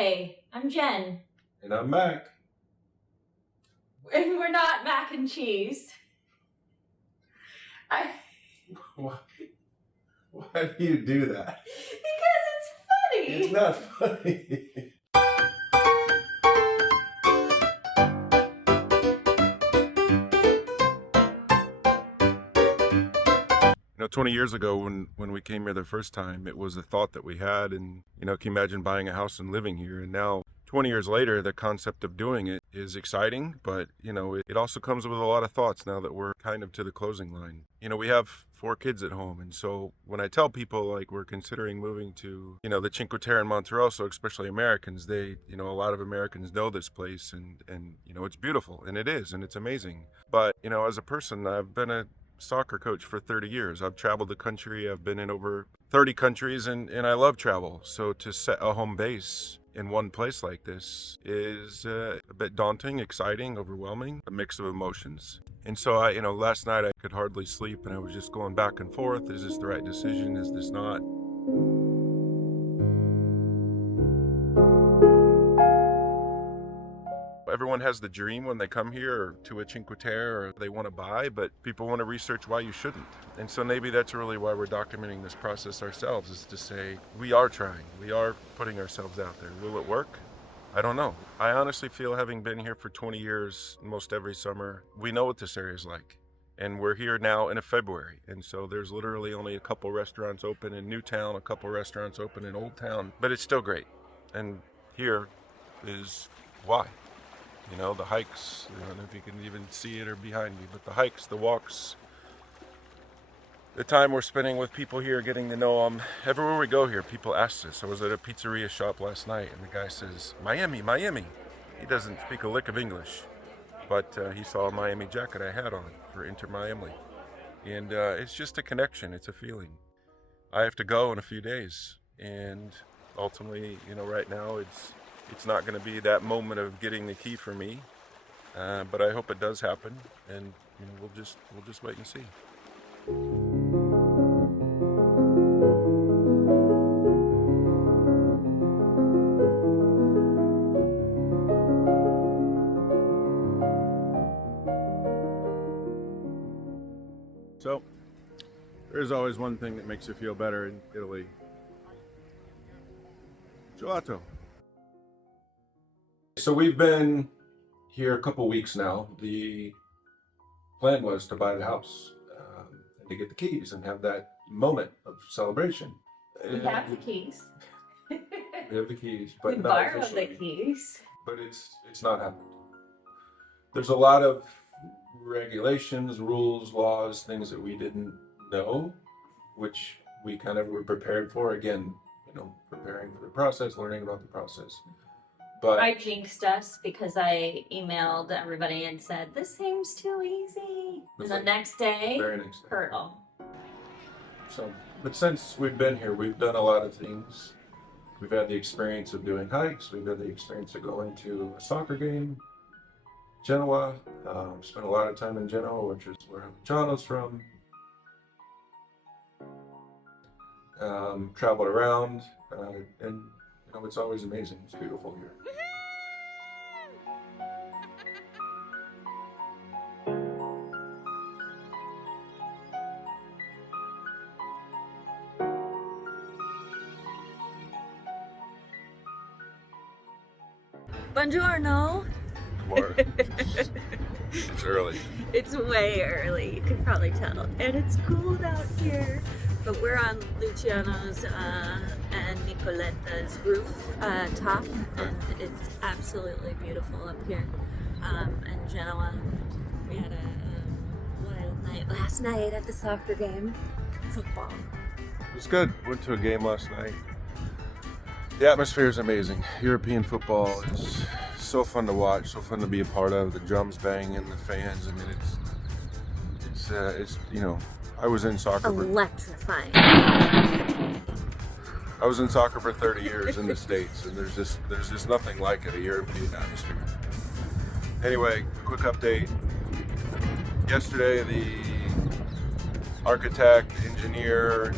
Hi, I'm Jen. And I'm Mac. And we're not mac and cheese. Why do you do that? Because it's funny. It's not funny. 20 years ago when we came here the first time, it was a thought that we had, and can you imagine buying a house and living here? And now 20 years later, the concept of doing it is exciting, but it also comes with a lot of thoughts now that we're kind of to the closing line. We have 4 kids at home, and so when I tell people like we're considering moving to the Cinque Terre in Montreal, so especially Americans, they a lot of Americans know this place, and it's beautiful, and it is, and it's amazing. But as a person, I've been a soccer coach for 30 years. I've traveled the country. I've been in over 30 countries, and I love travel. So to set a home base in one place like this is a bit daunting, exciting, overwhelming, a mix of emotions. And so last night I could hardly sleep, and I was just going back and forth. Is this the right decision? Is this not? Everyone has the dream when they come here or to a Cinque Terre, or they want to buy, but people want to research why you shouldn't. And so maybe that's really why we're documenting this process ourselves, is to say we are trying, we are putting ourselves out there. Will it work? I don't know. I honestly feel, having been here for 20 years, most every summer, we know what this area is like. And we're here now in February, and so there's literally only a couple restaurants open in Newtown, a couple restaurants open in Old Town, but it's still great. And here is why. The hikes, I don't know if you can even see it or behind me, but the hikes, the walks, the time we're spending with people here, getting to know them. Everywhere we go here, people ask us. I was at a pizzeria shop last night, and the guy says, Miami, Miami. He doesn't speak a lick of English, but he saw a Miami jacket I had on for Inter Miami. And it's just a connection, it's a feeling. I have to go in a few days, and ultimately, right now it's not going to be that moment of getting the key for me, but I hope it does happen, and we'll just wait and see. So there's always one thing that makes you feel better in Italy: gelato. So we've been here a couple weeks now. The plan was to buy the house and to get the keys and have that moment of celebration. We have the keys. We have the keys, but we not borrowed officially. the keys. But it's not happened. There's a lot of regulations, rules, laws, things that we didn't know, which we kind of were prepared for. Again, preparing for the process, learning about the process. But I jinxed us because I emailed everybody and said, this seems too easy. And the next day, very next day. hurdle. So, but since we've been here, we've done a lot of things. We've had the experience of doing hikes. We've had the experience of going to a soccer game, Genoa. Spent a lot of time in Genoa, which is where John's from. Traveled around, and it's always amazing. It's beautiful here. Buongiorno. It's early. It's way early, you can probably tell. And it's cold out here. But we're on Luciano's and Nicoletta's roof top, and it's absolutely beautiful up here. In Genoa, we had a wild night last night at the soccer game. Football. It was good. Went to a game last night. The atmosphere is amazing. European football is so fun to watch, so fun to be a part of. The drums banging, the fans. I mean, it's I was in soccer. Electrifying. I was in soccer for 30 years in the States, and there's just nothing like it, a European atmosphere. Anyway, quick update. Yesterday, the architect, engineer,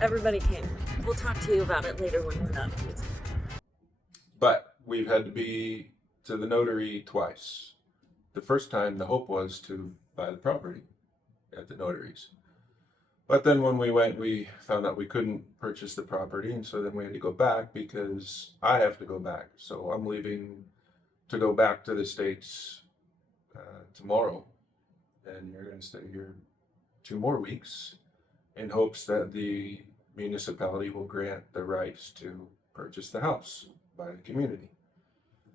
everybody came. We'll talk to you about it later when we're done. But we've had to be to the notary twice. The first time, the hope was to buy the property at the notaries. But then when we went, we found out we couldn't purchase the property, and so then we had to go back because I have to go back. So I'm leaving to go back to the States tomorrow, and you're going to stay here 2 more weeks in hopes that the municipality will grant the rights to purchase the house by the community.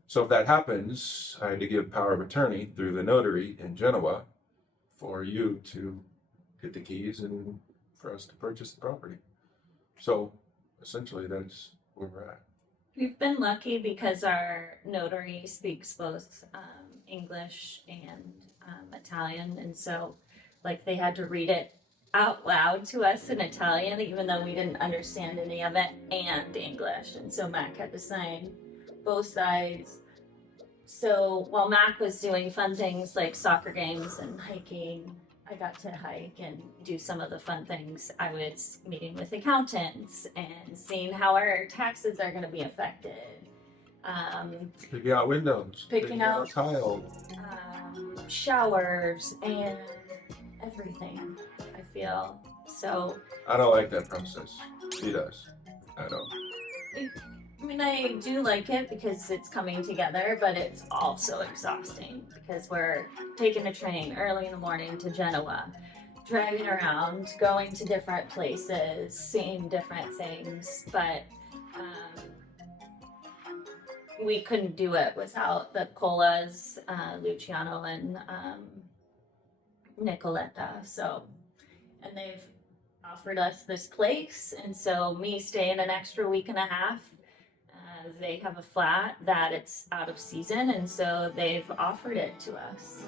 So if that happens, I had to give power of attorney through the notary in Genoa for you to get the keys and for us to purchase the property. So essentially that's where we're at. We've been lucky because our notary speaks both English and Italian, and so like they had to read it out loud to us in Italian, even though we didn't understand any of it, and English, and so Mac had to sign both sides. So while Mac was doing fun things like soccer games and hiking, I got to hike and do some of the fun things. I was meeting with accountants and seeing how our taxes are going to be affected. Picking out windows, picking out tile, showers, and everything. I feel so. I don't like that process. She does. I don't. I mean, I do like it because it's coming together, but it's also exhausting because we're taking a train early in the morning to Genoa, driving around, going to different places, seeing different things, but we couldn't do it without the Colas, Luciano and Nicoletta. So, and they've offered us this place, and so me staying an extra week and a half. They have a flat that it's out of season, and so they've offered it to us.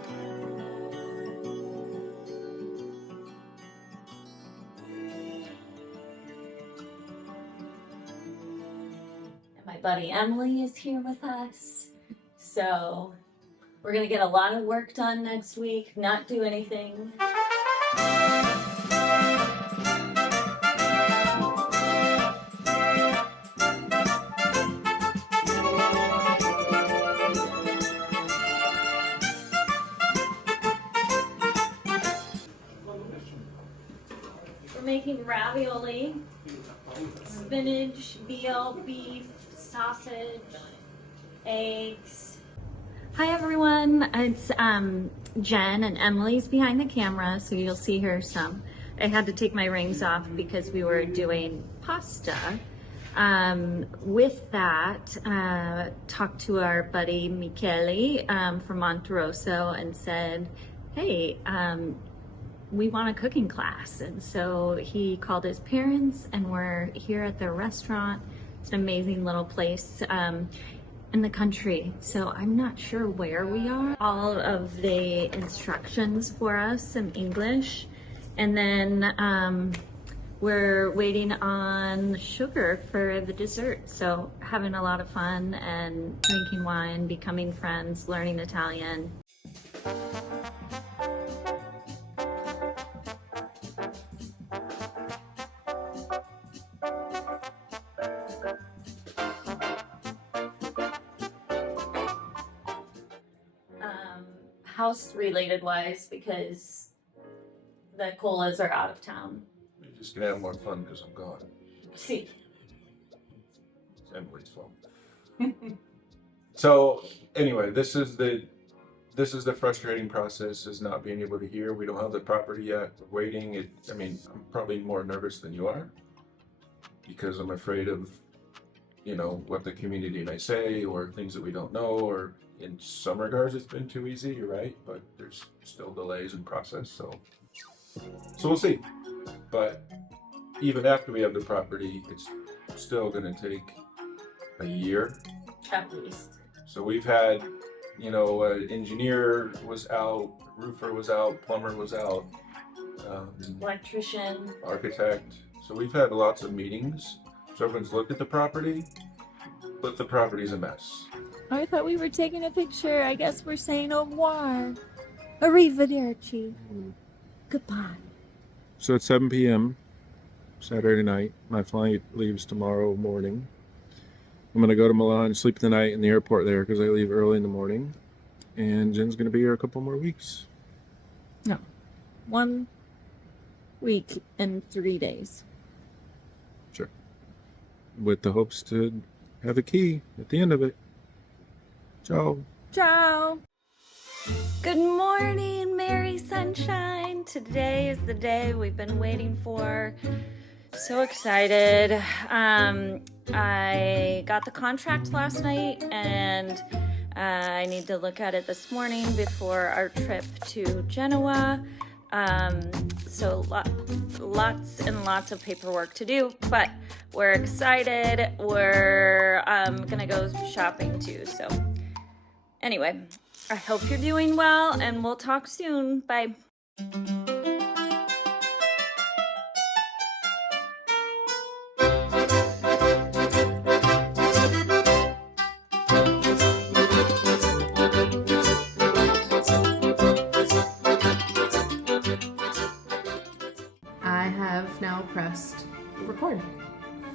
And my buddy Emily is here with us, so we're gonna get a lot of work done next week, not do anything. Making ravioli, spinach, veal, beef, sausage, eggs. Hi everyone, it's Jen and Emily's behind the camera, so you'll see her some. I had to take my rings off because we were doing pasta. With that, talked to our buddy Michele from Monterosso and said, hey, we want a cooking class, and so he called his parents, and we're here at the restaurant. It's an amazing little place in the country, so I'm not sure where we are. All of the instructions for us in English, and then we're waiting on sugar for the dessert, so having a lot of fun and drinking wine, becoming friends, learning Italian. House related wise, because the Colas are out of town. You're just gonna have more fun because I'm gone. See. It's Emily's fault. So anyway, this is the frustrating process, is not being able to hear. We don't have the property yet. We're waiting. I mean, I'm probably more nervous than you are because I'm afraid of, what the community may say or things that we don't know, or in some regards it's been too easy, you're right, but there's still delays in process, so we'll see. But even after we have the property, it's still going to take a year At least. So we've had, engineer was out, roofer was out, plumber was out, Electrician. architect. So we've had lots of meetings. So everyone's looked at the property, but the property's a mess. I thought we were taking a picture. I guess we're saying au revoir. Arrivederci. Goodbye. So it's 7 p.m. Saturday night. My flight leaves tomorrow morning. I'm going to go to Milan, sleep the night in the airport there because I leave early in the morning. And Jen's going to be here a couple more weeks. No. 1 week and 3 days. Sure. With the hopes to have a key at the end of it. Ciao. Ciao. Good morning, Merry Sunshine. Today is the day we've been waiting for. So excited. I got the contract last night and I need to look at it this morning before our trip to Genoa. So lots and lots of paperwork to do, but we're excited. We're gonna go shopping too. So anyway, I hope you're doing well and we'll talk soon. Bye. I have now pressed record.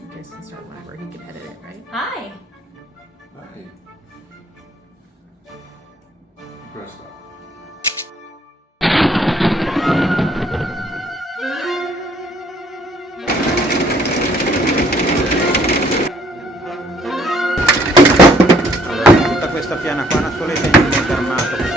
You guys can start whenever. He can edit it, right? Hi. Hi. Press stop. Allora, tutta questa piana qua una sola è fermato.